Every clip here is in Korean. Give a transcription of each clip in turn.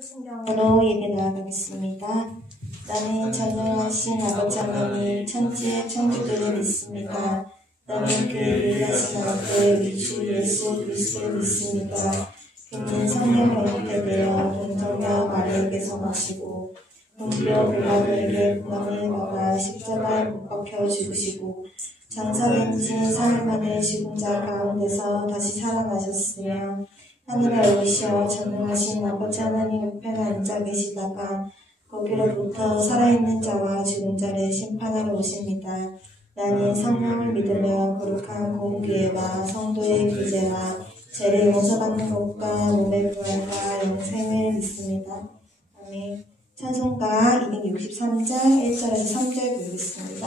성경으로 예배 나아가겠습니다. 나는 전능하신 아버지 하나님 천지의 창조주를 믿습니다. 나는 그의 유일하신 아들 우리 주 예수 그리스도를 믿습니다. 그는 성령 영육에 되어 동정녀 마리아에게서 나시고 본디오 빌라도에게 고난을 받아 십자가에 못 박혀 죽으시고 장사된 지 사흘 만에 죽은 자 가운데서 다시 살아나셨으며 하늘에 오르시어 전능하신 아버지 하나님 우편에 앉아 계시다가 거기로부터 살아있는 자와 죽은 자를 심판하러 오십니다. 나는 성령을 믿으며 거룩한 공교회와 성도의 교제와 죄를 용서받는 것과 몸의 부활과 영생을 믿습니다. 아멘. 찬송가 263장 1절에서 3절 보겠습니다.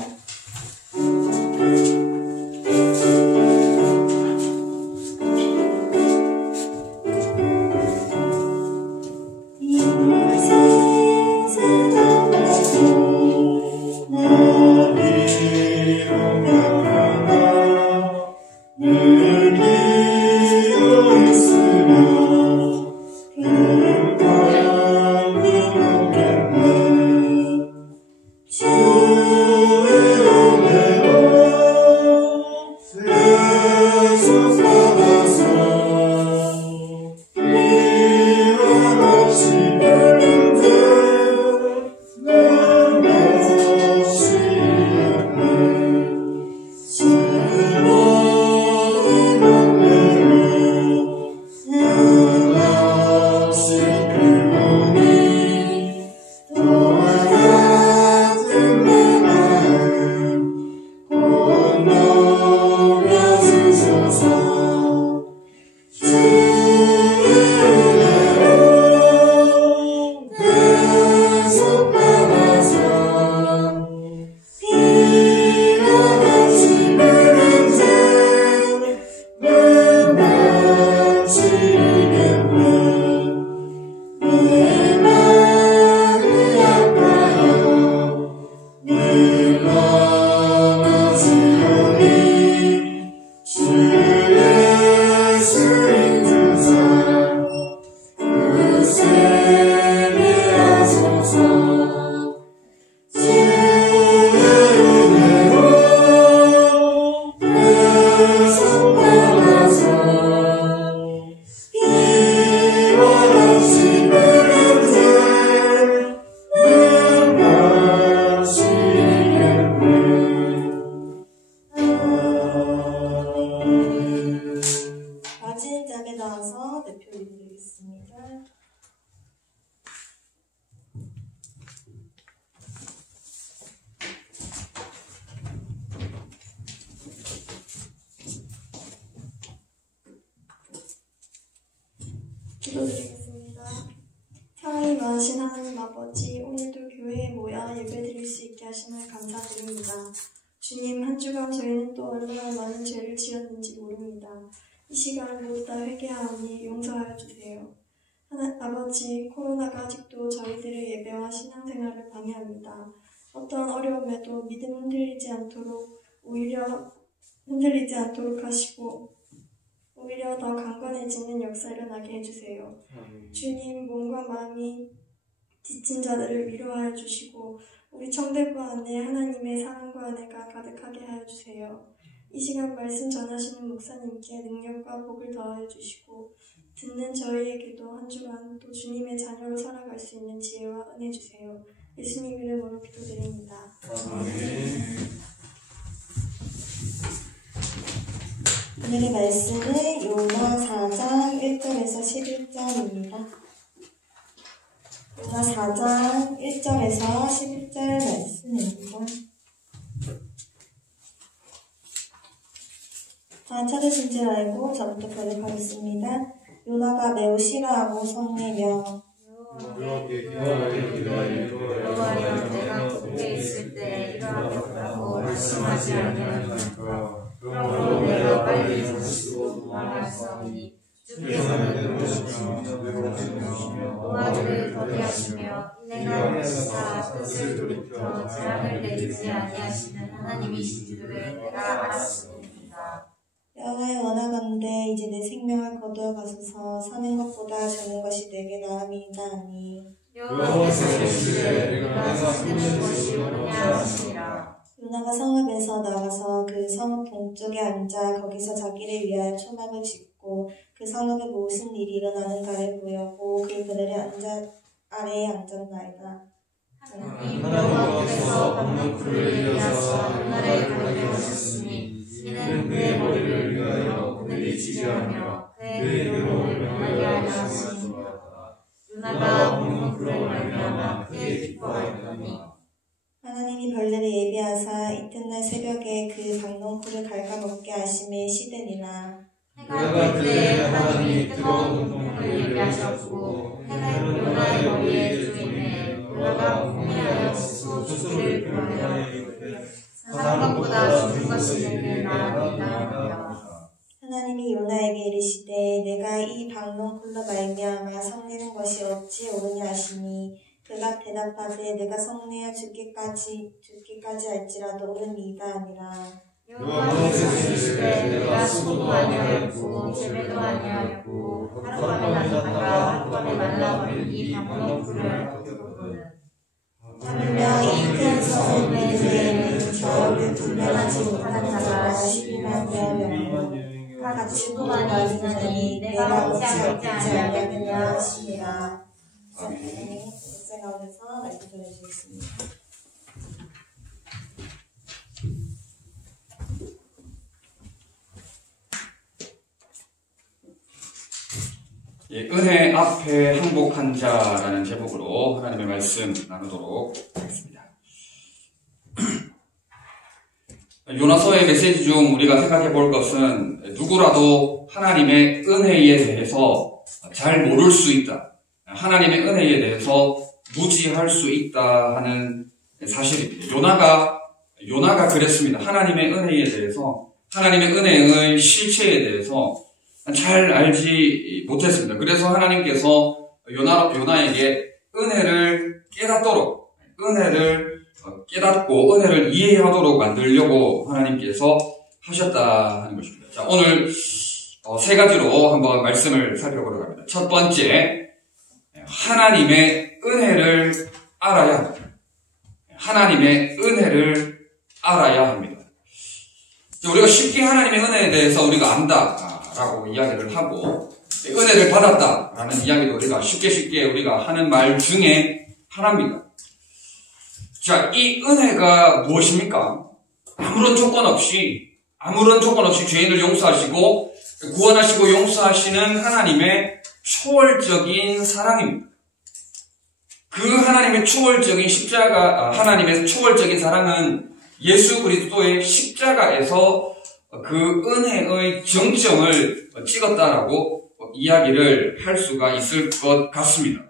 기도드리겠습니다. 사랑이 많으신 하나님 아버지, 오늘도 교회에 모여 예배드릴 수 있게 하심을 감사드립니다. 주님, 한 주간 저희는 또 얼마나 많은 죄를 지었는지 모릅니다. 이 시간 모두 다 회개하오니 용서하여 주세요. 아버지, 코로나가 아직도 저희들의 예배와 신앙생활을 방해합니다. 어떤 어려움에도 믿음 흔들리지 않도록 하시고 오히려 더 강건해지는 역사를 일어나게 해주세요. 주님, 몸과 마음이 지친 자들을 위로하여 주시고 우리 청대부 안에 하나님의 사랑과 은혜가 가득하게 하여 주세요. 이 시간 말씀 전하시는 목사님께 능력과 복을 더하여 주시고 듣는 저희에게도 한 주간 또 주님의 자녀로 살아갈 수 있는 지혜와 은혜 주세요. 예수님 이름으로 기도드립니다. 아멘. 오늘의 말씀은 요나 4장 1절에서 11절입니다. 요나 4장 1절에서 11절 말씀입니다. 다 찾으신 줄 알고 저부터 교독하겠습니다. 요나가 매우 싫어하고 성내며 여호와여 내가 굽게 있을 때 일어나겠다고 말씀하지 아니하니까 그러므로 내가 빨리 보시고 도망하였사오니 주께서는 외로우시며 노아들을 더디하시며 내가 다 뜻을 돌이켜 재앙을 내리지 아니하시는 하나님이신 줄을 내가 알았습니다. 나라에 원하건대 이제 내 생명을 거두어 가소서. 사는 것보다 죽는 것이 내게 나음이다 하니 여호와께서 이르시되 내가 사는 것이 옳으냐 하시니라. 요나가 성읍에서 나가서 그 성읍 동쪽에 앉아 거기서 자기를 위하여 초막을 짓고 그 성읍에 무슨 일이 일어나는가를 보려고 그들의 아래에 앉았나이다. 여호와께서 방문풀을 일으켜서 요나를 가게 하셨으니 이는 그의 머리를 위하여 그들이 지지하며 그의 괴로움을 명하게 하려 하심이라. 요나가 방문풀을 말미암아 크게 기뻐하였더니 하나님이 벌레를 예비하사 이튿날 새벽에 그 박농쿨을 갉아먹게 하심에 시드니라. 해가 뜰 때 하나님이 뜨거운 동풍을 예비하셨고 해는 요나의 머리에 주인에 요나가 풍미하여 수수를 불어내어 사는 것보다 죽는 것이 내게 나으리라. 하나님이 요나에게 이르시되 내가 이 박농쿨로 말미암아 성내는 것이 어찌 옳으냐 하시니 그가 대답하되 내가 성내어 죽기까지 할지라도 옳으니이다 하니라. 여호와께서 이르시되 내가 수고도 아니하였고 재배도 아니하였고 하룻밤에 났다가 하룻밤에 말라버린 이 박농쿨을 거두거든. 하물며 이 큰 성읍의 뒤에는 겨울을 분별하지 못한 자가 12만 명이고 다 같이 후만 있으니 내가 어찌 알겠느냐 하시니라. 목사 가운데서 말씀 전해주겠습니다. 예, 은혜 앞에 항복한 자라는 제목으로 하나님의 말씀 나누도록 하겠습니다. 요나서의 메시지 중 우리가 생각해 볼 것은 누구라도 하나님의 은혜에 대해서 잘 모를 수 있다. 하나님의 은혜에 대해서 무지할 수 있다 하는 사실입니다. 요나가 그랬습니다. 하나님의 은혜에 대해서, 하나님의 은혜의 실체에 대해서 잘 알지 못했습니다. 그래서 하나님께서 요나에게 은혜를 깨닫고 은혜를 이해하도록 만들려고 하나님께서 하셨다 하는 것입니다. 자, 오늘 세 가지로 한번 말씀을 살펴보려고 합니다. 첫 번째, 하나님의 은혜를 알아야 합니다. 하나님의 은혜를 알아야 합니다. 우리가 쉽게 하나님의 은혜에 대해서 우리가 안다라고 이야기를 하고 은혜를 받았다라는 이야기도 우리가 쉽게 우리가 하는 말 중에 하나입니다. 자, 이 은혜가 무엇입니까? 아무런 조건 없이 죄인을 용서하시고 구원하시고 용서하시는 하나님의 초월적인 사랑입니다. 그 하나님의 초월적인 하나님의 초월적인 사랑은 예수 그리스도의 십자가에서 그 은혜의 정점을 찍었다라고 이야기를 할 수가 있을 것 같습니다.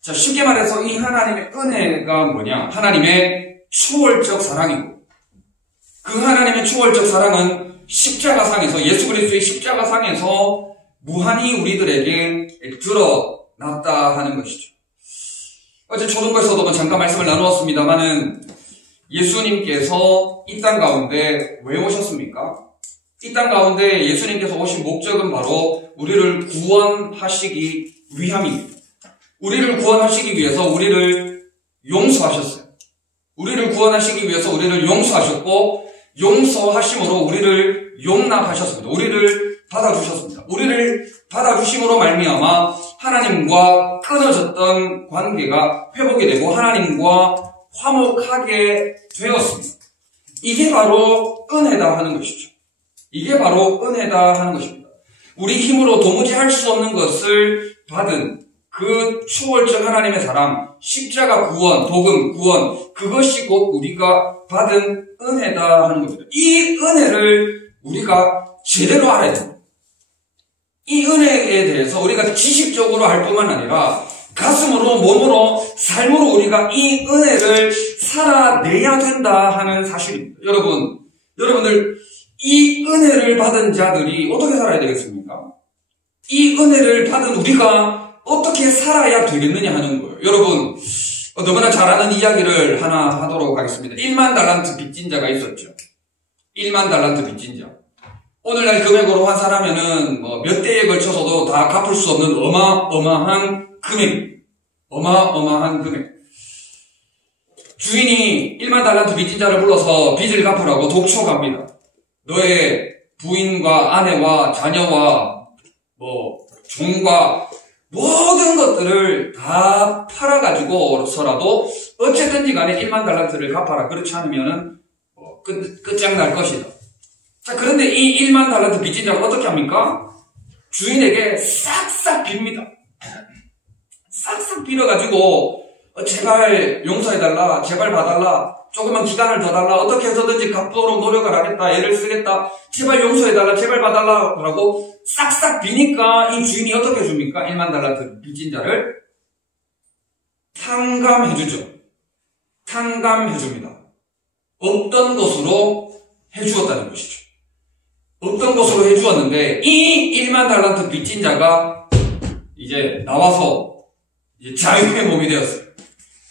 자, 쉽게 말해서 이 하나님의 은혜가 뭐냐? 하나님의 초월적 사랑이고, 그 하나님의 초월적 사랑은 십자가상에서, 예수 그리스도의 십자가상에서 무한히 우리들에게 드러났다 하는 것이죠. 어제 초등부에서도 잠깐 말씀을 나누었습니다만은 예수님께서 이 땅 가운데 왜 오셨습니까? 이 땅 가운데 예수님께서 오신 목적은 바로 우리를 구원하시기 위함입니다. 우리를 구원하시기 위해서 우리를 용서하셨어요. 우리를 구원하시기 위해서 우리를 용서하셨고 용서하심으로 우리를 용납하셨습니다. 우리를 받아주셨습니다. 우리를 받아주심으로 말미암아 하나님과 끊어졌던 관계가 회복이 되고 하나님과 화목하게 되었습니다. 이게 바로 은혜다 하는 것이죠. 이게 바로 은혜다 하는 것입니다. 우리 힘으로 도무지 할 수 없는 것을 받은 그 초월적 하나님의 사랑, 십자가 구원, 복음 구원, 그것이 곧 우리가 받은 은혜다 하는 겁니다. 이 은혜를 우리가 제대로 알아야 됩니다. 이 은혜에 대해서 우리가 지식적으로 할 뿐만 아니라 가슴으로, 몸으로, 삶으로 우리가 이 은혜를 살아내야 된다 하는 사실입니다. 여러분들 이 은혜를 받은 자들이 어떻게 살아야 되겠습니까? 이 은혜를 받은 우리가 어떻게 살아야 되겠느냐 하는 거예요. 여러분, 너무나 잘 아는 이야기를 하나 하도록 하겠습니다. 1만 달란트 빚진 자가 있었죠. 1만 달란트 빚진 자. 오늘날 금액으로 환산하면은 몇 대에 걸쳐서도 다 갚을 수 없는 어마어마한 금액. 어마어마한 금액. 주인이 1만 달란트 빚진 자를 불러서 빚을 갚으라고 독촉합니다. 너의 부인과 아내와 자녀와 종과 모든 것들을 다 팔아가지고서라도 어쨌든지 간에 1만 달란트를 갚아라. 그렇지 않으면은 끝장날 것이다. 자, 그런데 이 1만 달란트 빚진 자가 어떻게 합니까? 주인에게 싹싹 빕니다. 싹싹 빌어가지고 제발 용서해달라, 제발 봐달라, 조금만 기간을 더 달라, 어떻게 해서든지 갚도록 노력을 하겠다, 애를 쓰겠다, 제발 용서해달라, 제발 봐달라 라고 싹싹 비니까 이 주인이 어떻게 해줍니까? 1만 달란트 빚진 자를 탕감해주죠. 탕감해줍니다. 없던 것으로 해주었다는 것이죠. 없던 것으로 해주었는데 이 1만 달란트 빚진 자가 이제 나와서 이제 자유의 몸이 되었어요.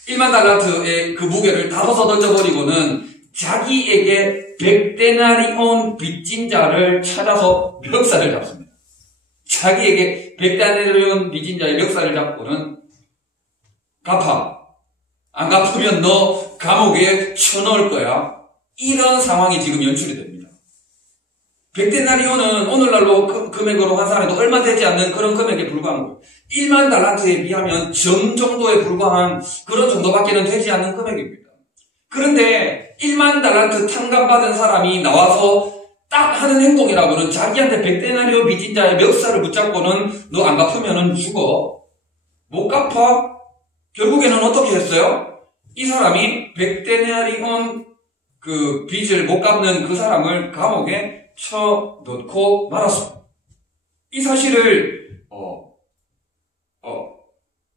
1만 달란트의 그 무게를 다 벗어 던져버리고는 자기에게 100데나리온 빚진 자를 찾아서 멱살을 잡습니다. 자기에게 100데나리온 빚진 자의 멱살을 잡고는 갚아. 안 갚으면 너 감옥에 쳐넣을 거야. 이런 상황이 지금 연출이 됩니다. 100데나리온은 오늘날로 금액으로 환산해도 얼마 되지 않는 그런 금액에 불과한 거예요. 1만 달란트에 비하면 점 정도에 불과한 그런 정도밖에는 되지 않는 금액입니다. 그런데 1만 달란트 탕감받은 사람이 나와서 딱 하는 행동이라고는 자기한테 100데나리온 빚진 자의 멱살을 붙잡고는 너 안 갚으면 죽어. 못 갚아. 결국에는 어떻게 했어요? 이 사람이 100데나리온 그 빚을 못 갚는 그 사람을 감옥에 쳐넣고 말았습니다. 이 사실을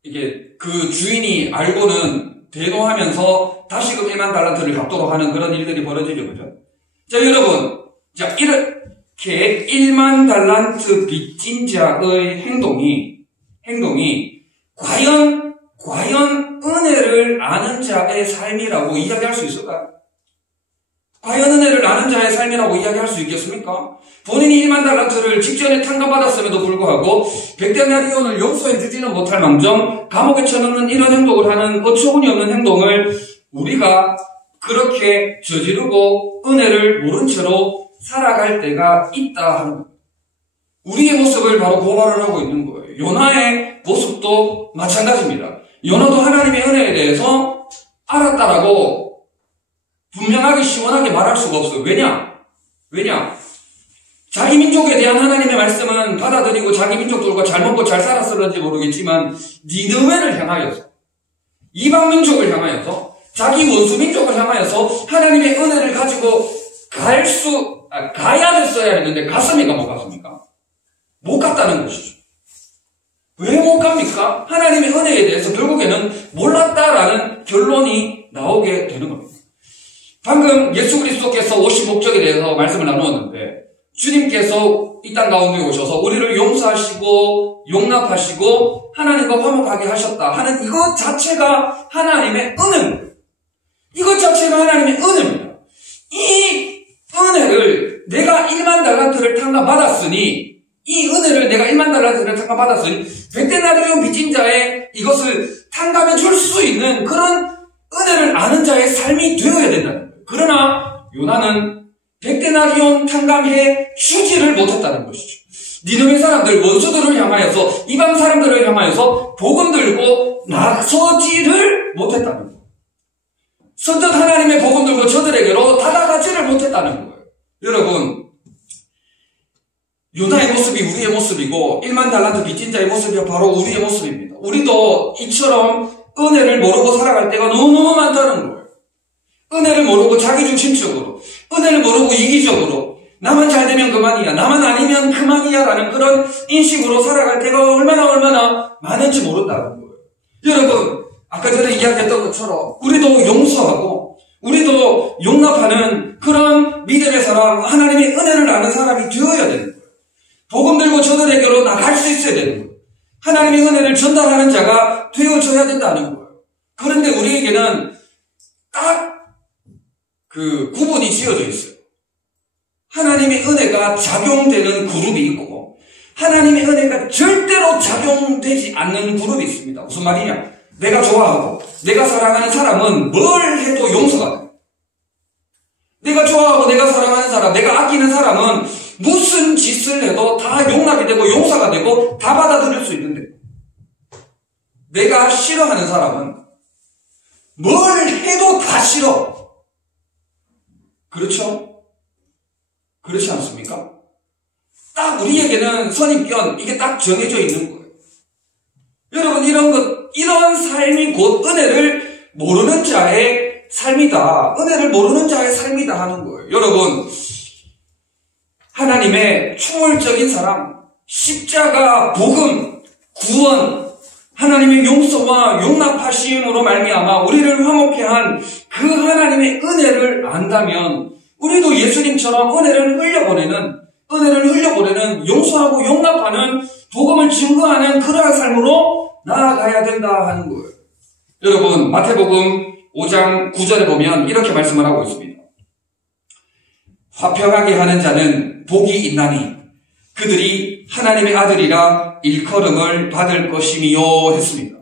이게 그 주인이 알고는 대노하면서 다시금 1만 달란트를 갚도록 하는 그런 일들이 벌어지죠, 그죠? 자, 여러분, 자, 이렇게 1만 달란트 빚진 자의 행동이 과연 은혜를 아는 자의 삶이라고 이야기할 수 있을까요? 과연 은혜를 아는 자의 삶이라고 이야기할 수 있겠습니까? 본인이 1만 달란트를 직전에 탕감받았음에도 불구하고 100데나리온을 용서해주지는 못할 망정 감옥에 쳐넣는 이런 행동을 하는 어처구니 없는 행동을 우리가 그렇게 저지르고 은혜를 모른 채로 살아갈 때가 있다 하는 거예요. 우리의 모습을 바로 고발을 하고 있는 거예요. 요나의 모습도 마찬가지입니다. 요나도 하나님의 은혜에 대해서 알았다라고 분명하게 시원하게 말할 수가 없어요. 왜냐? 자기 민족에 대한 하나님의 말씀은 받아들이고 자기 민족들과 잘 먹고 잘 살았을런지 모르겠지만 니느웨를 향하여서 이방 민족을 향하여서 자기 원수 민족을 향하여서 하나님의 은혜를 가지고 가야 됐어야 했는데 갔습니까? 못 갔습니까? 못 갔다는 것이죠. 왜 못 갑니까? 하나님의 은혜에 대해서 결국에는 몰랐다라는 결론이 나오게 되는 겁니다. 방금 예수 그리스도께서 오신 목적에 대해서 말씀을 나누었는데 주님께서 이 땅 가운데 오셔서 우리를 용서하시고 용납하시고 하나님과 화목하게 하셨다 하는 이것 자체가 하나님의 은혜입니다. 이것 자체가 하나님의 은혜입니다. 이 은혜를 내가 1만 달란트를 탕감받았으니 이 은혜를 내가 1만 달란트를 탕감받았으니 100데나리온 빚진 자의 이것을 탕감해 줄 수 있는 그런 은혜를 아는 자의 삶이 되어야 된다는 거예요. 그러나 요나는 100데나리온 탕감해 주지를 못했다는 것이죠. 니느웨 사람들, 원수들을 향하여서 이방 사람들을 향하여서 복음 들고 나서지를 못했다는 거예요. 선뜻 하나님의 복음 들고 저들에게로 다가가지를 못했다는 거예요. 여러분, 요나의 모습이 우리의 모습이고 1만 달란트 빚진 자의 모습이 바로 우리의 모습입니다. 우리도 이처럼 은혜를 모르고 살아갈 때가 너무너무 많다는 거예요. 은혜를 모르고 자기중심적으로, 은혜를 모르고 이기적으로, 나만 잘 되면 그만이야, 나만 아니면 그만이야 라는 그런 인식으로 살아갈 때가 얼마나 많은지 모른다는 거예요. 여러분, 아까 전에 이야기했던 것처럼 우리도 용서하고 우리도 용납하는 그런 믿음의 사람, 하나님의 은혜를 아는 사람이 되어야 되는 거예요. 복음 들고 저들에게로 나갈 수 있어야 되는 거예요. 하나님의 은혜를 전달하는 자가 되어줘야 된다는 거예요. 그런데 우리에게는 딱 그 구분이 지어져 있어요. 하나님의 은혜가 작용되는 그룹이 있고 하나님의 은혜가 절대로 작용되지 않는 그룹이 있습니다. 무슨 말이냐? 내가 좋아하고 내가 사랑하는 사람은 뭘 해도 용서가 돼. 내가 좋아하고 내가 사랑하는 사람, 내가 아끼는 사람은 무슨 짓을 해도 다 용납이 되고 용서가 되고 다 받아들일 수 있는데 내가 싫어하는 사람은 뭘 해도 다 싫어. 그렇죠? 그렇지 않습니까? 딱 우리에게는 선입견, 이게 딱 정해져 있는 거예요. 여러분, 이런 삶이 곧 은혜를 모르는 자의 삶이다. 은혜를 모르는 자의 삶이다 하는 거예요. 여러분, 하나님의 초월적인 사랑, 십자가, 복음, 구원, 하나님의 용서와 용납하심으로 말미암아 우리를 화목케 한 그 하나님의 은혜를 안다면 우리도 예수님처럼 은혜를 흘려보내는 용서하고 용납하는 복음을 증거하는 그러한 삶으로 나아가야 된다 하는 거예요. 여러분, 마태복음 5장 9절에 보면 이렇게 말씀을 하고 있습니다. 화평하게 하는 자는 복이 있나니 그들이 하나님의 아들이라 일컬음을 받을 것이미요 했습니다.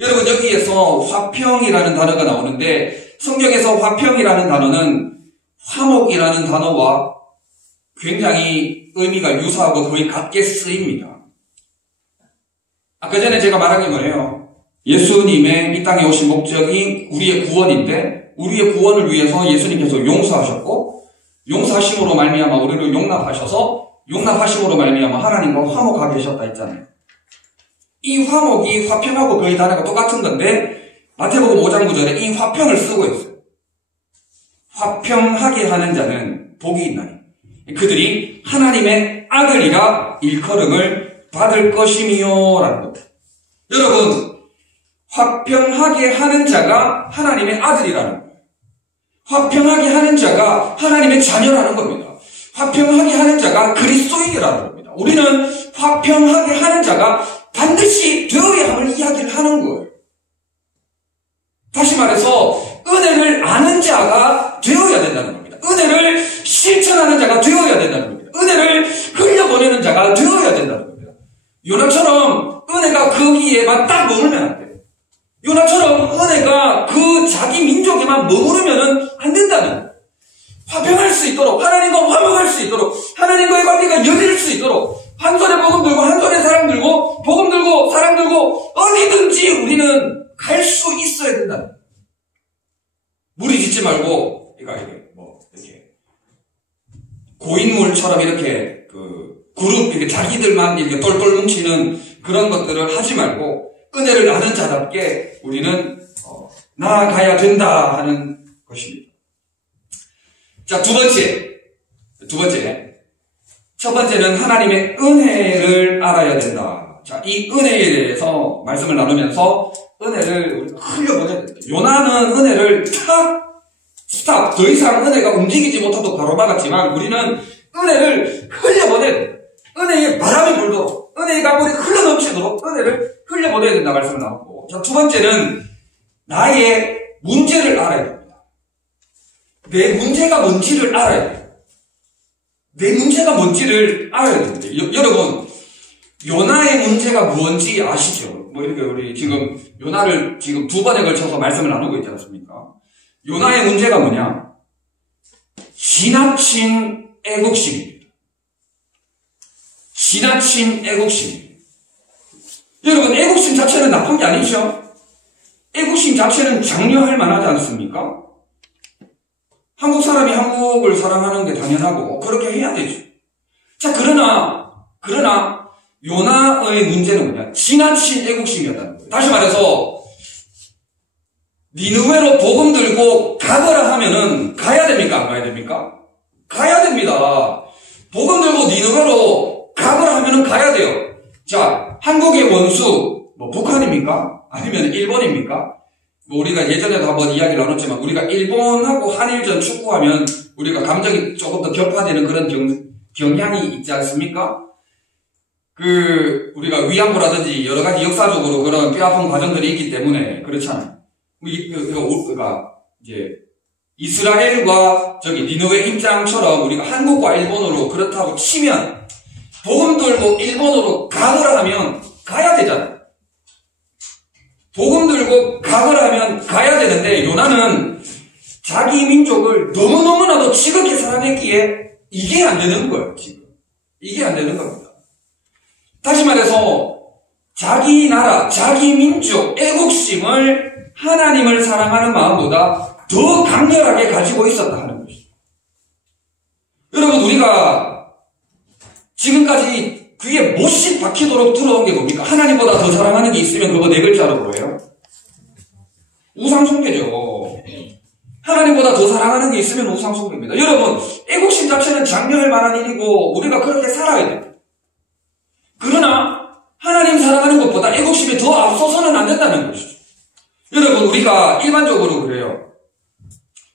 여러분, 여기에서 화평이라는 단어가 나오는데 성경에서 화평이라는 단어는 화목이라는 단어와 굉장히 의미가 유사하고 거의 같게 쓰입니다. 아까 전에 제가 말한 게 뭐예요? 예수님의 이 땅에 오신 목적이 우리의 구원인데 우리의 구원을 위해서 예수님께서 용서하셨고 용서하심으로 말미암아 우리를 용납하셔서 용납하심으로 말미암아 하나님과 화목하게 하셨다 했잖아요. 이 화목이 화평하고 거의 단어가 똑같은 건데 마태복음 5장 9절에 이 화평을 쓰고 있어요. 화평하게 하는 자는 복이 있나니 그들이 하나님의 아들이라 일컬음을 받을 것이미요 라는 겁니다. 여러분, 화평하게 하는 자가 하나님의 아들이라는 거예요. 화평하게 하는 자가 하나님의 자녀라는 겁니다. 화평하게 하는 자가 그리스도인이라는 겁니다. 우리는 화평하게 하는 자가 반드시 되어야 함을 이야기를 하는 거예요. 다시 말해서 은혜를 아는 자가 되어야 된다는 겁니다. 은혜를 실천하는 자가 되어야 된다는 겁니다. 은혜를 흘려보내는 자가 되어야 된다는 겁니다. 요나처럼 은혜가 거기에만 딱 머물면 안 돼요. 요나처럼 은혜가 그 자기 민족에만 머무르면 안 된다는, 화평할 수 있도록, 하나님과 화목할 수 있도록, 하나님과의 관계가 열릴 수 있도록, 한 손에 복음 들고 한 손에 사랑 들고 복음 들고 사랑 들고 어디든지 우리는 갈 수 있어야 된다. 무리 짓지 말고 이렇게 고인물처럼 이렇게 그룹 이렇게 자기들만 이렇게 똘똘 뭉치는 그런 것들을 하지 말고 은혜를 아는 자답게 우리는 나아가야 된다 하는 것입니다. 자, 두 번째. 첫 번째는 하나님의 은혜를 알아야 된다. 자, 이 은혜에 대해서 말씀을 나누면서 은혜를 흘려보내야 된다. 요나는 은혜를 스탑, 더 이상 은혜가 움직이지 못하도록 가로막았지만 우리는 은혜를 흘려보내야 된다. 은혜의 바람이 불도록, 은혜가 우리 흘러넘치도록 은혜를 흘려보내야 된다 말씀을 나눴고, 자, 두 번째는 나의 문제를 알아야 됩니다. 내 문제가 뭔지를 알아야 돼요. 내 문제가 뭔지를 알아야 됩니다. 여러분, 요나의 문제가 뭔지 아시죠? 이렇게 우리 지금 요나를 지금 두 번에 걸쳐서 말씀을 나누고 있지 않습니까? 요나의 문제가 뭐냐? 지나친 애국심입니다. 지나친 애국심. 여러분, 애국심 자체는 나쁜 게 아니죠? 애국심 자체는 장려할 만하지 않습니까? 한국 사람이 한국을 사랑하는 게 당연하고 그렇게 해야 되죠. 자, 그러나 요나의 문제는 뭐냐? 지나친 애국심이었다는 거예요. 다시 말해서 니느웨로 복음 들고 가거라 하면은 가야 됩니까? 안 가야 됩니까? 가야 됩니다. 복음 들고 니느웨로 가거라 하면은 가야 돼요. 자, 한국의 원수 북한입니까? 아니면 일본입니까? 우리가 예전에도 한번 이야기를 나눴지만 우리가 일본하고 한일전 축구하면 우리가 감정이 조금 더 격화되는 그런 경향이 있지 않습니까? 우리가 위안부라든지 여러 가지 역사적으로 그런 뼈아픈 과정들이 있기 때문에 그렇잖아요. 그러니까 이제 이스라엘과 니느웨 입장처럼 우리가 한국과 일본으로 그렇다고 치면 복음 들고 일본으로 가을 하면 가야 되잖아요. 복음 들고 가을 하면 가야 되는데 요나는 자기 민족을 너무너무나도 지극히 사랑했기에 이게 안 되는 거예요. 지금 이게 안 되는 겁니다. 다시 말해서 자기 나라, 자기 민족, 애국심을 하나님을 사랑하는 마음보다 더 강렬하게 가지고 있었다 하는 것이죠. 여러분, 우리가 지금까지 귀에 못씩 박히도록 들어온 게 뭡니까? 하나님보다 더 사랑하는 게 있으면 그거 네 글자로 뭐예요? 우상숭배죠. 하나님보다 더 사랑하는 게 있으면 우상숭배입니다. 여러분, 애국심 자체는 장려할 만한 일이고 우리가 그렇게 살아야 됩니다. 그러나 하나님 사랑하는 것보다 애국심이 더 앞서서는 안 된다는 것이죠. 여러분, 우리가 일반적으로 그래요.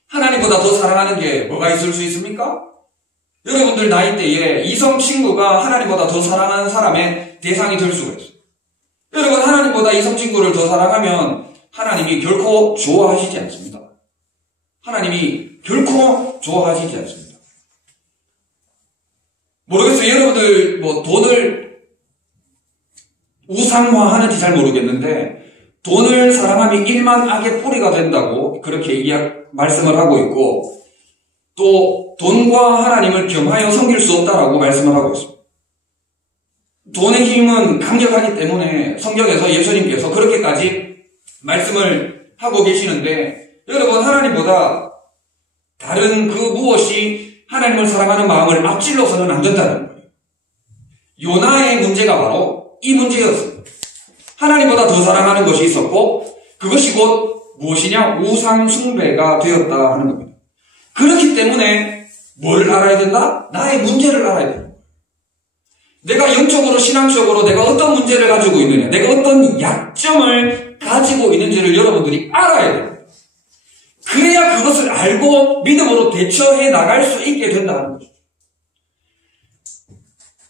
하나님보다 더 사랑하는 게 뭐가 있을 수 있습니까? 여러분들 나이대에 이성 친구가 하나님보다 더 사랑하는 사람의 대상이 될 수가 있어요. 여러분, 하나님보다 이성 친구를 더 사랑하면 하나님이 결코 좋아하시지 않습니다. 하나님이 결코 좋아하시지 않습니다. 모르겠어요. 여러분들 돈을 우상화하는지 잘 모르겠는데 돈을 사랑하면 일만 악의 뿌리가 된다고 그렇게 말씀을 하고 있고 또 돈과 하나님을 겸하여 섬길 수 없다라고 말씀을 하고 있습니다. 돈의 힘은 강력하기 때문에 성경에서 예수님께서 그렇게까지 말씀을 하고 계시는데 여러분, 하나님보다 다른 그 무엇이 하나님을 사랑하는 마음을 앞질러서는 안 된다는 거예요. 요나의 문제가 바로 이 문제였습니다. 하나님보다 더 사랑하는 것이 있었고 그것이 곧 무엇이냐? 우상 숭배가 되었다 하는 겁니다. 그렇기 때문에 뭘 알아야 된다? 나의 문제를 알아야 된다. 내가 영적으로 신앙적으로 내가 어떤 문제를 가지고 있느냐, 내가 어떤 약점을 가지고 있는지를 여러분들이 알아야 됩니다. 그래야 그것을 알고 믿음으로 대처해 나갈 수 있게 된다는 거죠.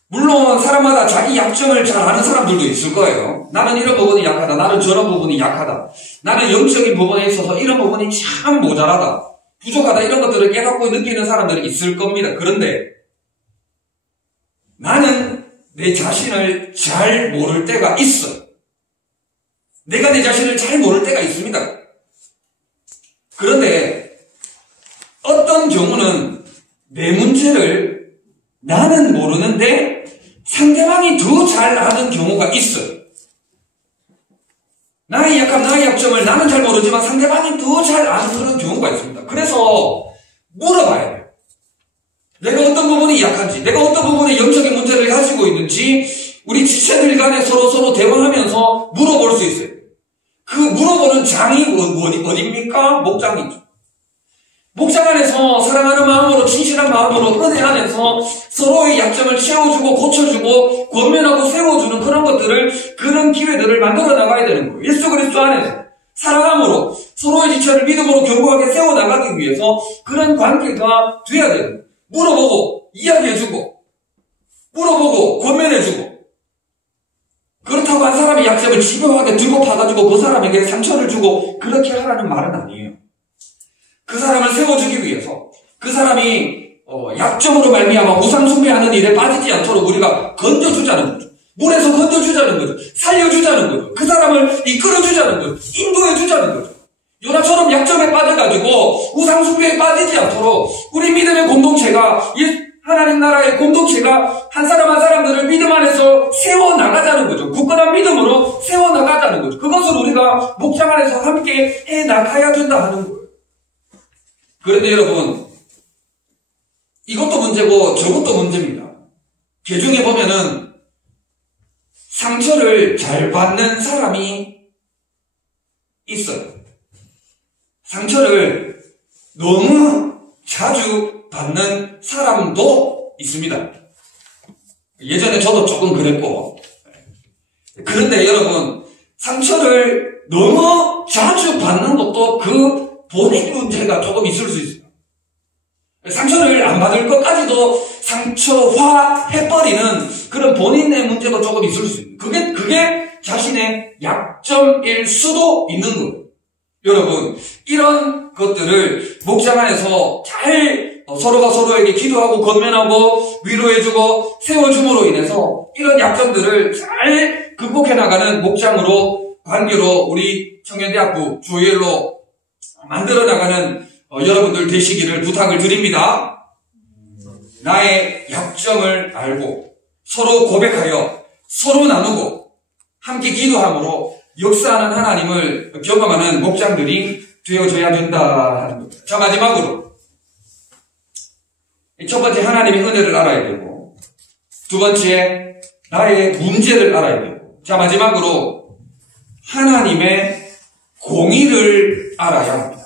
물론 사람마다 자기 약점을 잘 아는 사람들도 있을 거예요. 나는 이런 부분이 약하다. 나는 저런 부분이 약하다. 나는 영적인 부분에 있어서 이런 부분이 참 모자라다. 부족하다. 이런 것들을 깨닫고 느끼는 사람들이 있을 겁니다. 그런데 나는 내 자신을 잘 모를 때가 있어요. 내가 내 자신을 잘 모를 때가 있습니다. 그런데 어떤 경우는 내 문제를 나는 모르는데 상대방이 더 잘 아는 경우가 있어요. 나의 약함, 나의 약점을 나는 잘 모르지만 상대방이 더 잘 아는 그런 경우가 있습니다. 그래서 물어봐야 돼요. 내가 어떤 부분이 약한지, 내가 어떤 부분에 영적인 문제를 가지고 있는지 우리 지체들 간에 서로 대화하면서 물어볼 수 있어요. 그 물어보는 장이 어디입니까? 목장이죠. 목장 안에서 사랑하는 마음으로, 진실한 마음으로, 은혜 안에서 서로의 약점을 채워주고 고쳐주고 권면하고 세워주는 그런 기회들을 만들어 나가야 되는 거예요. 예수 그리스도 안에서 사랑함으로 서로의 지체를 믿음으로 견고하게 세워나가기 위해서 그런 관계가 돼야 돼요. 물어보고 이야기해주고 물어보고 권면해주고, 그렇다고 한 사람의 약점을 집요하게 들고 파가지고 그 사람에게 상처를 주고 그렇게 하라는 말은 아니에요. 그 사람을 세워주기 위해서 그 사람이 약점으로 말미암아 우상숭배하는 일에 빠지지 않도록 우리가 건져주자는 거죠. 물에서 건져주자는 거죠. 살려주자는 거죠. 그 사람을 이끌어주자는 거죠. 인도해주자는 거죠. 요나처럼 약점에 빠져가지고 우상숭배에 빠지지 않도록 우리 믿음의 공동체가, 하나님 나라의 공동체가 한 사람 한 사람들을 믿음 안에서 세워나가자는 거죠. 굳건한 믿음으로 세워나가자는 거죠. 그것을 우리가 목장 안에서 함께 해나가야 된다 하는 거예요. 그런데 여러분, 이것도 문제고 저것도 문제입니다. 개중에 보면은 상처를 잘 받는 사람이 있어요. 상처를 너무 자주 받는 사람도 있습니다. 예전에 저도 조금 그랬고. 그런데 여러분, 상처를 너무 자주 받는 것도 그 본인 문제가 조금 있을 수 있어요. 상처를 안 받을 것까지도 상처화해버리는 그런 본인의 문제도 조금 있을 수 있어요. 그게 자신의 약점일 수도 있는 거예요. 여러분, 이런 것들을 목장 안에서 잘 서로가 서로에게 기도하고 권면하고 위로해주고 세워줌으로 인해서 이런 약점들을 잘 극복해 나가는 목장으로, 관계로 우리 청년대학부 조엘로 만들어 나가는 여러분들 되시기를 부탁을 드립니다. 나의 약점을 알고 서로 고백하여 서로 나누고 함께 기도함으로 역사하는 하나님을 경험하는 목장들이 되어줘야 된다 하는 겁니다. 자, 마지막으로 첫 번째, 하나님의 은혜를 알아야 되고, 두 번째, 나의 문제를 알아야 되고, 자, 마지막으로 하나님의 공의를 알아야 합니다.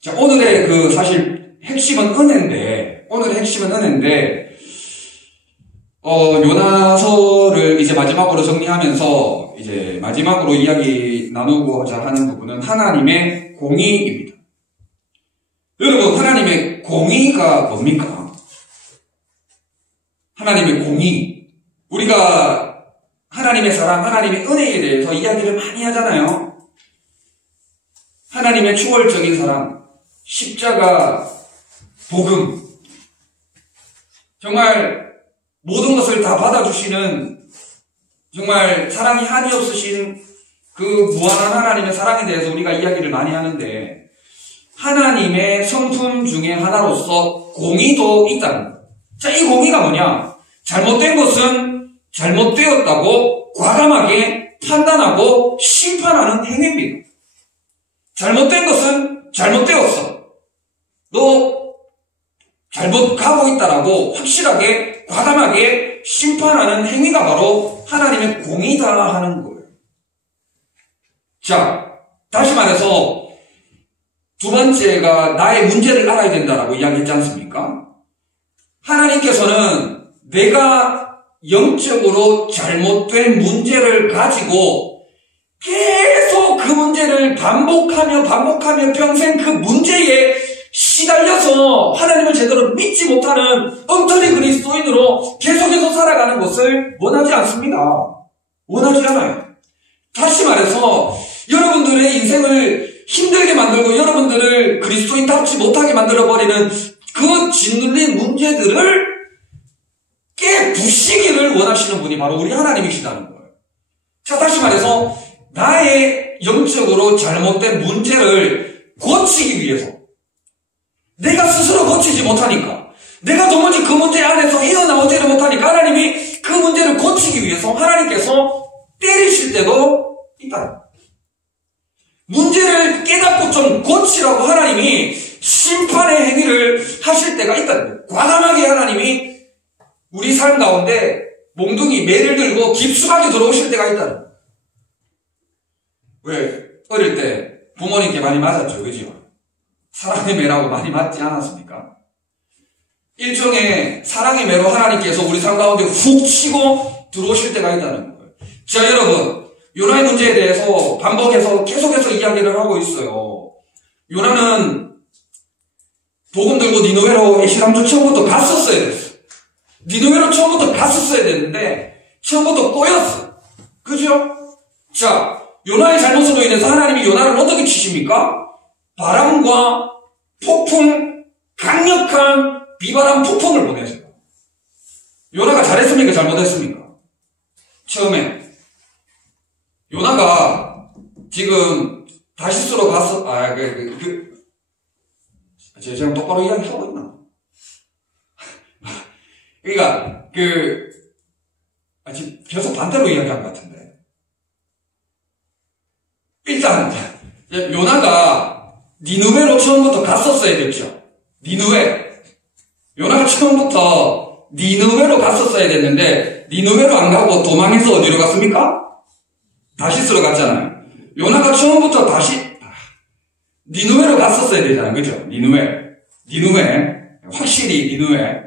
자, 오늘의 사실 핵심은 은혜인데, 요나서를 이제 마지막으로 정리하면서 이제 마지막으로 이야기 나누고자 하는 부분은 하나님의 공의입니다. 여러분, 하나님의 공의가 뭡니까? 하나님의 공의. 우리가 하나님의 사랑, 하나님의 은혜에 대해서 이야기를 많이 하잖아요. 하나님의 초월적인 사랑, 십자가, 복음. 정말 모든 것을 다 받아주시는 정말 사랑이 한이 없으신 그 무한한 하나님의 사랑에 대해서 우리가 이야기를 많이 하는데, 하나님의 성품 중에 하나로서 공의도 있다는 거예요. 자, 이 공의가 뭐냐? 잘못된 것은 잘못되었다고 과감하게 판단하고 심판하는 행위입니다. 잘못된 것은 잘못되었어. 너 잘못 가고 있다라고 확실하게 과감하게 심판하는 행위가 바로 하나님의 공의다 하는 거예요. 자, 다시 말해서 두 번째가 나의 문제를 알아야 된다라고 이야기했지 않습니까? 하나님께서는 내가 영적으로 잘못된 문제를 가지고 계속 그 문제를 반복하며 평생 그 문제에 시달려서 하나님을 제대로 믿지 못하는 엉터리 그리스도인으로 계속해서 살아가는 것을 원하지 않습니다. 원하지 않아요. 다시 말해서 여러분들의 인생을 힘들게 만들고 여러분들을 그리스도인답지 못하게 만들어버리는 그 짓눌린 문제들을 깨부시기를 원하시는 분이 바로 우리 하나님이시다는 거예요. 자, 다시 말해서 나의 영적으로 잘못된 문제를 고치기 위해서, 내가 스스로 고치지 못하니까, 내가 도무지 그 문제 안에서 헤어나오지를 못하니까 하나님이 그 문제를 고치기 위해서 하나님께서 때리실 때도 있다. 문제를 깨닫고 좀 고치라고 하나님이 심판의 행위를 하실 때가 있다는 거예요. 과감하게 하나님이 우리 삶 가운데 몽둥이 매를 들고 깊숙하게 들어오실 때가 있다는 거예요. 왜? 어릴 때 부모님께 많이 맞았죠, 그죠? 사랑의 매라고 많이 맞지 않았습니까? 일종의 사랑의 매로 하나님께서 우리 삶 가운데 훅 치고 들어오실 때가 있다는 거예요. 자, 여러분, 요나의 문제에 대해서 반복해서 계속해서 이야기를 하고 있어요. 요나는 복음 들고 니느웨로 에시람주 처음부터 갔었어야 됐어. 니느웨로 처음부터 갔었어야 됐는데 처음부터 꼬였어. 그죠? 자, 요나의 잘못으로 인해서 하나님이 요나를 어떻게 치십니까? 바람과 폭풍, 강력한 비바람 폭풍을 보내세요. 요나가 잘했습니까? 잘못했습니까? 처음에 요나가 지금 다시스로 가서 제가 똑바로 이야기하고 있나? 그러니까 지금 계속 반대로 이야기한 것 같은데, 일단 요나가 니느웨로 처음부터 갔었어야 됐죠. 요나가 처음부터 니느웨로 갔었어야 됐는데 니느웨로 안 가고 도망해서 어디로 갔습니까? 다시스로 갔잖아요. 요나가 처음부터 니느웨로 갔었어야 되잖아요. 그죠? 니느웨. 확실히 니느웨.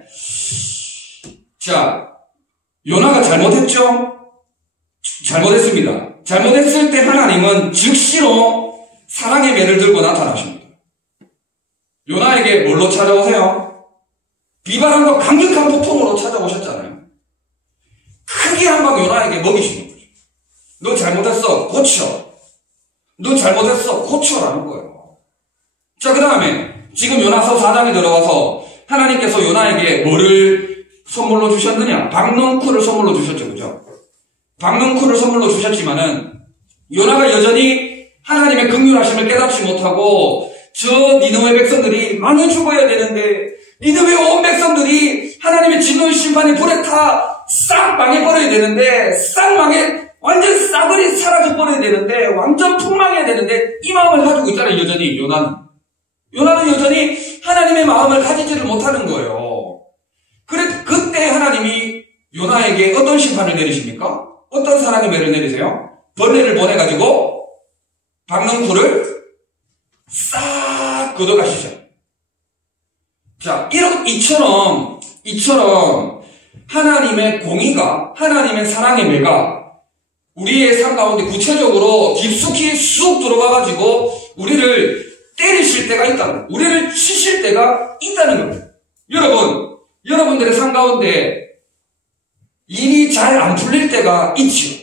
자, 요나가 잘못했죠? 잘못했습니다. 잘못했을 때 하나님은 즉시로 사랑의 매를 들고 나타나십니다. 요나에게 뭘로 찾아오세요? 비바람과 강력한 폭풍으로 찾아오셨잖아요. 크게 한 방 요나에게 먹이시는 거죠. 너 잘못했어. 고쳐. 너 잘못했어. 고쳐라는 거예요. 자, 그 다음에 지금 요나서 4장에 들어와서 하나님께서 요나에게 뭐를 선물로 주셨느냐? 박농쿨을 선물로 주셨죠. 그죠? 박농쿨을 선물로 주셨지만은 요나가 여전히 하나님의 긍휼하심을 깨닫지 못하고 저 니느웨 백성들이 많이 죽어야 되는데 니느웨 온 백성들이 하나님의 진노의 심판의 불에 타 싹 망해버려야 되는데 완전 싸그리 사라져버려야 되는데 완전 폭망해야 되는데 이 마음을 가지고 있잖아요. 여전히 요나는 여전히 하나님의 마음을 가지지를 못하는 거예요. 그때 하나님이 요나에게 어떤 심판을 내리십니까? 어떤 사랑의 매를 내리세요? 벌레를 보내가지고 박농쿨을 싹 걷어가시죠. 자, 이처럼 하나님의 공의가, 하나님의 사랑의 매가 우리의 삶 가운데 구체적으로 깊숙이 쑥 들어가가지고 우리를 때리실 때가 있다는 거예요. 우리를 치실 때가 있다는 겁니다. 여러분들의 삶 가운데 일이 잘 안 풀릴 때가 있지요.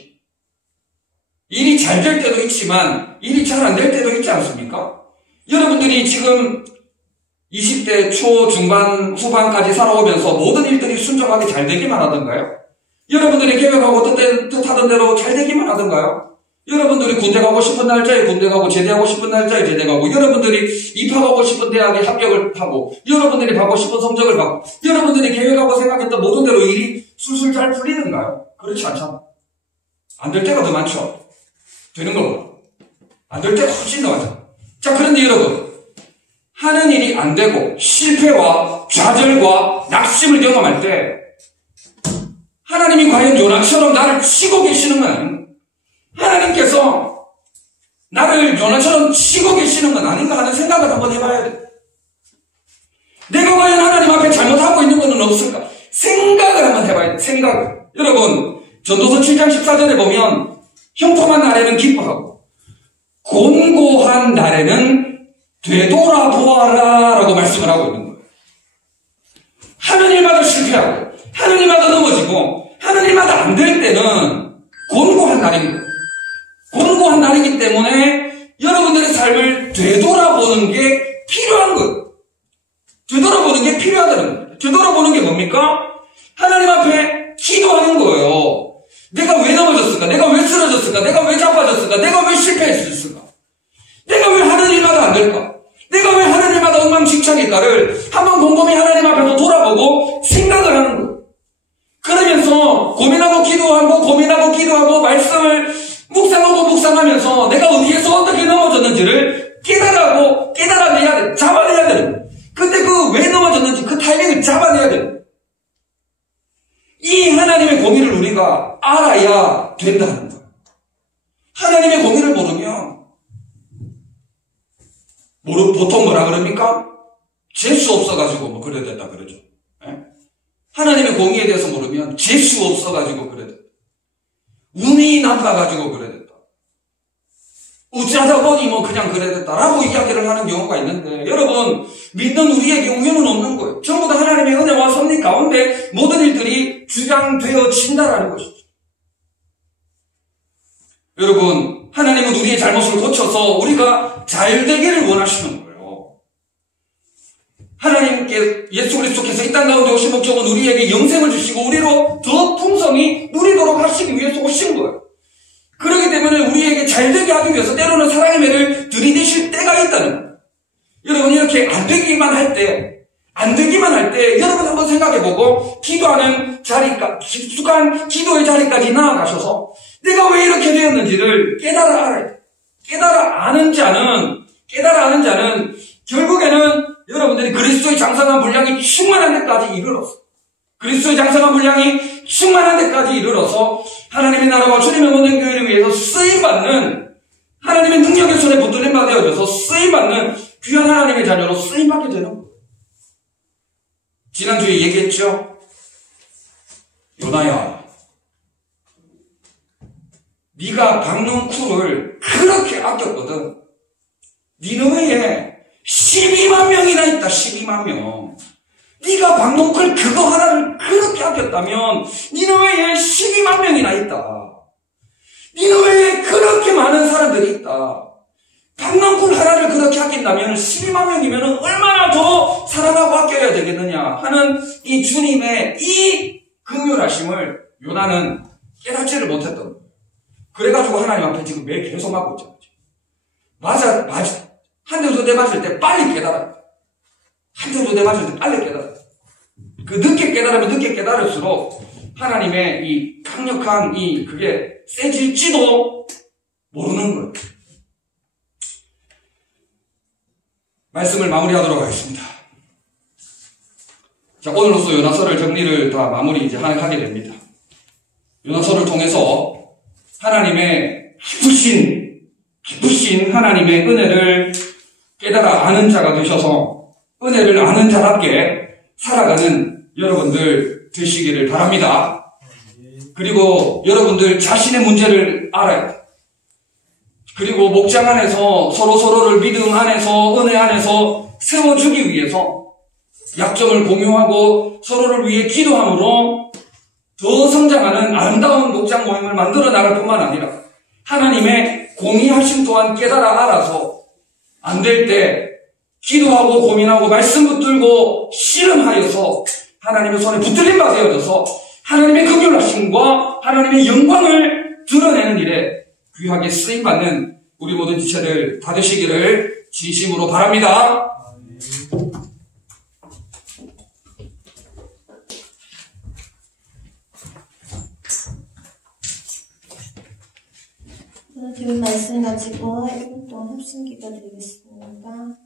일이 잘 될 때도 있지만 일이 잘 안 될 때도 있지 않습니까? 여러분들이 지금 20대 초, 중반, 후반까지 살아오면서 모든 일들이 순조하게 잘 되기만 하던가요? 여러분들이 계획하고 뜻하던 대로 잘 되기만 하던가요? 여러분들이 군대 가고 싶은 날짜에 군대 가고 제대하고 싶은 날짜에 제대 가고 여러분들이 입학하고 싶은 대학에 합격을 하고 여러분들이 받고 싶은 성적을 받고 여러분들이 계획하고 생각했던 모든 대로 일이 술술 잘 풀리는가요? 그렇지 않잖아. 안 될 때가 더 많죠. 되는 거보다. 안 될 때가 훨씬 더 많죠. 자, 그런데 여러분, 하는 일이 안 되고 실패와 좌절과 낙심을 경험할 때 하나님이 과연 요나처럼 나를 치고 계시는 건 하나님께서 나를 요나처럼 치고 계시는 건 아닌가 하는 생각을 한번 해봐야 돼. 내가 과연 하나님 앞에 잘못하고 있는 것은 없을까? 생각을 한번 해봐야 돼. 생각을. 여러분, 전도서 7장 14절에 보면 형통한 날에는 기뻐하고 곤고한 날에는 되돌아보아라 라고 말씀을 하고 있는 거예요. 하는 일마다 실패하고 하는 일마다 넘어지고 하는 일마다 안 될 때는 곤고한 날입니다. 곤고한 날이기 때문에 여러분들의 삶을 되돌아보는 게 필요한 거예요. 되돌아보는 게 필요하다는 거예요. 되돌아보는 게 뭡니까? 하나님 앞에 기도하는 거예요. 내가 왜 넘어졌을까? 내가 왜 쓰러졌을까? 내가 왜 자빠졌을까? 내가 왜 실패했을까? 내가 왜 하는 일마다 안 될까? 내가 왜 하는 일마다 엉망진창일까를 한번 곰곰이 하나님 앞에서 돌아보고 생각을 하는 거예요. 그러면서 고민하고 기도하고 말씀을 묵상하면서 내가 어디에서 어떻게 넘어졌는지를 깨달아내야 돼. 잡아내야 돼. 그때 그 왜 넘어졌는지 그 타이밍을 잡아내야 돼. 이 하나님의 공의를 우리가 알아야 된다는 거예요. 하나님의 공의를 모르면 보통 뭐라 그럽니까? 재수 없어가지고 뭐 그래야 된다 그러죠. 예? 하나님의 공의에 대해서 모르면 재수 없어가지고 그래야 된다. 운이 나빠가지고 그래야 된다. 어찌하다 보니 뭐 그냥 그래야 됐다라고 이야기를 하는 경우가 있는데 여러분 믿는 우리에게 우연은 없는 거예요. 전부 다 하나님의 은혜와 섭리 가운데 모든 일들이 주장되어진다라는 것이죠. 여러분 하나님은 우리의 잘못을 고쳐서 우리가 잘 되기를 원하시는 거예요. 하나님께 예수 그리스도께서 이 땅 가운데 오신 목적은 우리에게 영생을 주시고 우리로 더 풍성히 누리도록 하시기 위해서 오신 거예요. 그렇기 때문에 우리에게 잘 되게 하기 위해서 때로는 사랑의 매를 들이대실 때가 있다는 거예요. 여러분 이렇게 안 되기만 할 때 여러분 한번 생각해보고 기도하는 자리가 깊숙한 기도의 자리까지 나아가셔서 내가 왜 이렇게 되었는지를 깨달아 알아야 돼. 깨달아 아는 자는 결국에는 여러분들이 그리스도의 장성한 분량이 충만한 데까지 이르렀어. 그리스도의 장성한 분량이 충만한 데까지 이르러서 하나님의 나라와 주님의 모든 교회를 위해서 쓰임받는 하나님의 능력의 손에 붙들림 받아져서 쓰임받는 귀한 하나님의 자녀로 쓰임받게 되는 거예요. 지난주에 얘기했죠? 요나야, 네가 박농쿨을 그렇게 아꼈거든. 니느웨에 12만 명이나 있다. 12만 명. 네가 박농쿨 그거 하나를 그렇게 아꼈다면 니느웨에 12만 명이나 있다. 니느웨에 그렇게 많은 사람들이 있다. 강낭굴 하나를 그렇게 아낀다면 12만 명이면 얼마나 더 사랑하고 아껴야 되겠느냐 하는 이 주님의 이 긍휼하심을 요나는 깨닫지를 못했던 거예요. 그래가지고 하나님 앞에 지금 매 계속 맞고 있잖아요. 맞아. 한 대 두 대 맞을 때 빨리 깨달아요. 한 대 두 대 맞을 때 빨리 깨달아요. 그 늦게 깨달으면 늦게 깨달을수록 하나님의 이 강력한 그게 세질지도 모르는 거예요. 말씀을 마무리하도록 하겠습니다. 자, 오늘로써 요나서를 정리를 다 마무리 이제 하게 됩니다. 요나서를 통해서 하나님의 깊으신 하나님의 은혜를 깨달아 아는 자가 되셔서 은혜를 아는 자답게 살아가는 여러분들 되시기를 바랍니다. 그리고 여러분들 자신의 문제를 알아야 돼요. 그리고 목장 안에서 서로서로를 믿음 안에서 은혜 안에서 세워주기 위해서 약점을 공유하고 서로를 위해 기도함으로 더 성장하는 아름다운 목장 모임을 만들어 나갈 뿐만 아니라 하나님의 공의하심 또한 깨달아 알아서 안 될 때 기도하고 고민하고 말씀 붙들고 씨름하여서 하나님의 손에 붙들림 바 되어져서 하나님의 긍휼하심과 하나님의 영광을 드러내는 일에 귀하게 쓰임받는 우리 모든 지체들 다 되시기를 진심으로 바랍니다. 들은 말씀 가지고 1분 동안 합심 기도 드리겠습니다.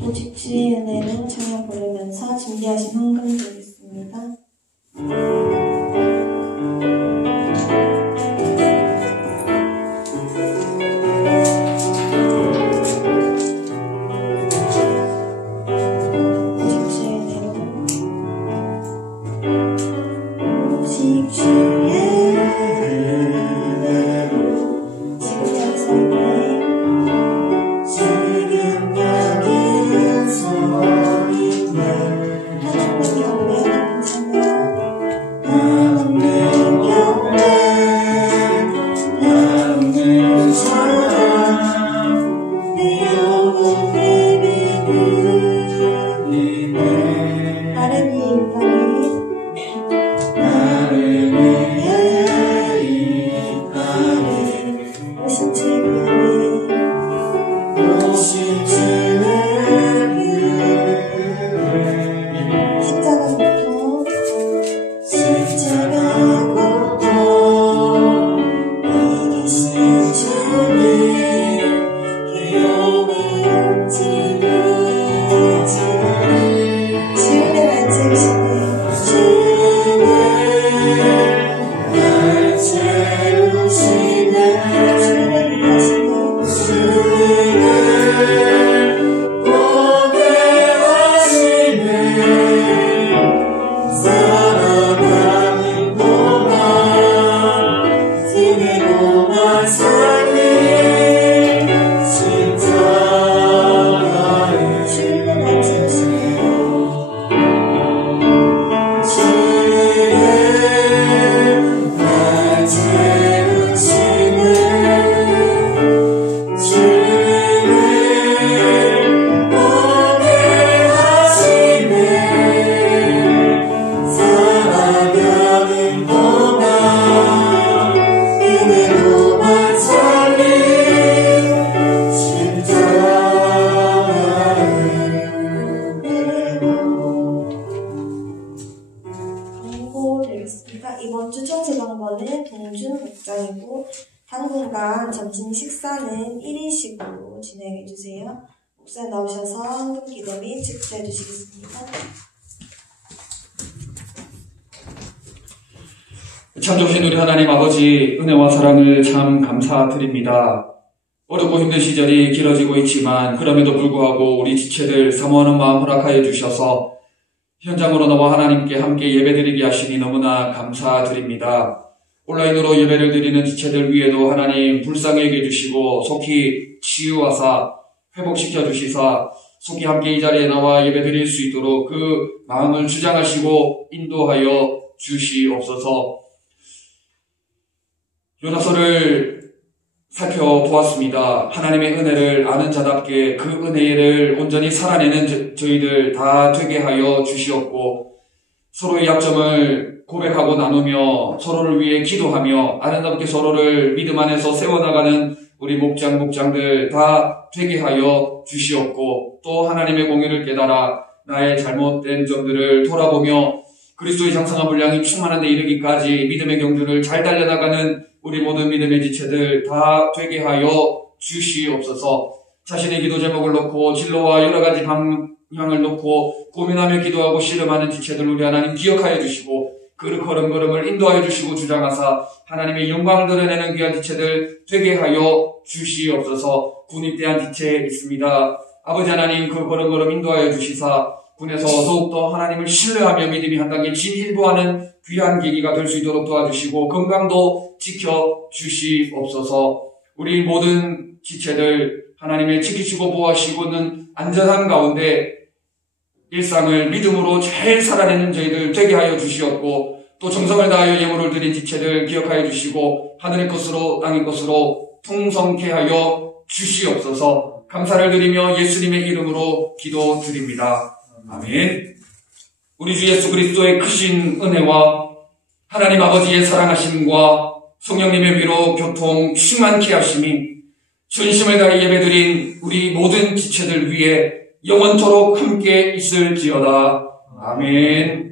오직 주의 은혜로 찬양 부르면서 준비하신 헌금 드리겠습니다. 동준 목장이고 당분간 점심 식사는 1인식으로 진행해 주세요. 목사님 나오셔서 헌금 기도 및 축제해 주시겠습니다. 참 좋으신 우리 하나님 아버지, 은혜와 사랑을 참 감사드립니다. 어렵고 힘든 시절이 길어지고 있지만 그럼에도 불구하고 우리 지체들 사모하는 마음 허락하여 주셔서 현장으로 나와 하나님께 함께 예배드리게 하시니 너무나 감사드립니다. 온라인으로 예배를 드리는 지체들 위에도 하나님 불쌍히 여겨주시고 속히 치유하사 회복시켜 주시사 속히 함께 이 자리에 나와 예배드릴 수 있도록 그 마음을 주장하시고 인도하여 주시옵소서. 요나서를 살펴보았습니다. 하나님의 은혜를 아는 자답게 그 은혜를 온전히 살아내는 저희들 다 되게 하여 주시옵고 서로의 약점을 고백하고 나누며 서로를 위해 기도하며 아름답게 서로를 믿음 안에서 세워나가는 우리 목장들 다 되게 하여 주시옵고 또 하나님의 공의를 깨달아 나의 잘못된 점들을 돌아보며 그리스도의 장성한 분량이 충만한 데 이르기까지 믿음의 경주를 잘 달려나가는 우리 모든 믿음의 지체들 다 되게 하여 주시옵소서. 자신의 기도 제목을 놓고 진로와 여러 가지 방향을 놓고 고민하며 기도하고 씨름하는 지체들 우리 하나님 기억하여 주시고 그 걸음걸음을 인도하여 주시고 주장하사 하나님의 영광을 드러내는 귀한 지체들 되게 하여 주시옵소서. 군입대한 지체 있습니다. 아버지 하나님 그 걸음걸음 인도하여 주시사 군에서 더욱더 하나님을 신뢰하며 믿음이 한 단계 진일보하는 귀한 계기가 될 수 있도록 도와주시고 건강도 지켜주시옵소서. 우리 모든 지체들 하나님의 지키시고 보호하시고는 안전한 가운데 일상을 믿음으로 잘 살아내는 저희들 되게 하여 주시옵고 또 정성을 다하여 예물을 드린 지체들 기억하여 주시고 하늘의 것으로 땅의 것으로 풍성케 하여 주시옵소서. 감사를 드리며 예수님의 이름으로 기도드립니다. 아멘. 우리 주 예수 그리스도의 크신 은혜와 하나님 아버지의 사랑하심과 성령님의 위로 교통 충만케 하심이 전심을 다해 예배드린 우리 모든 지체들 위에 영원토록 함께 있을지어다. 아멘.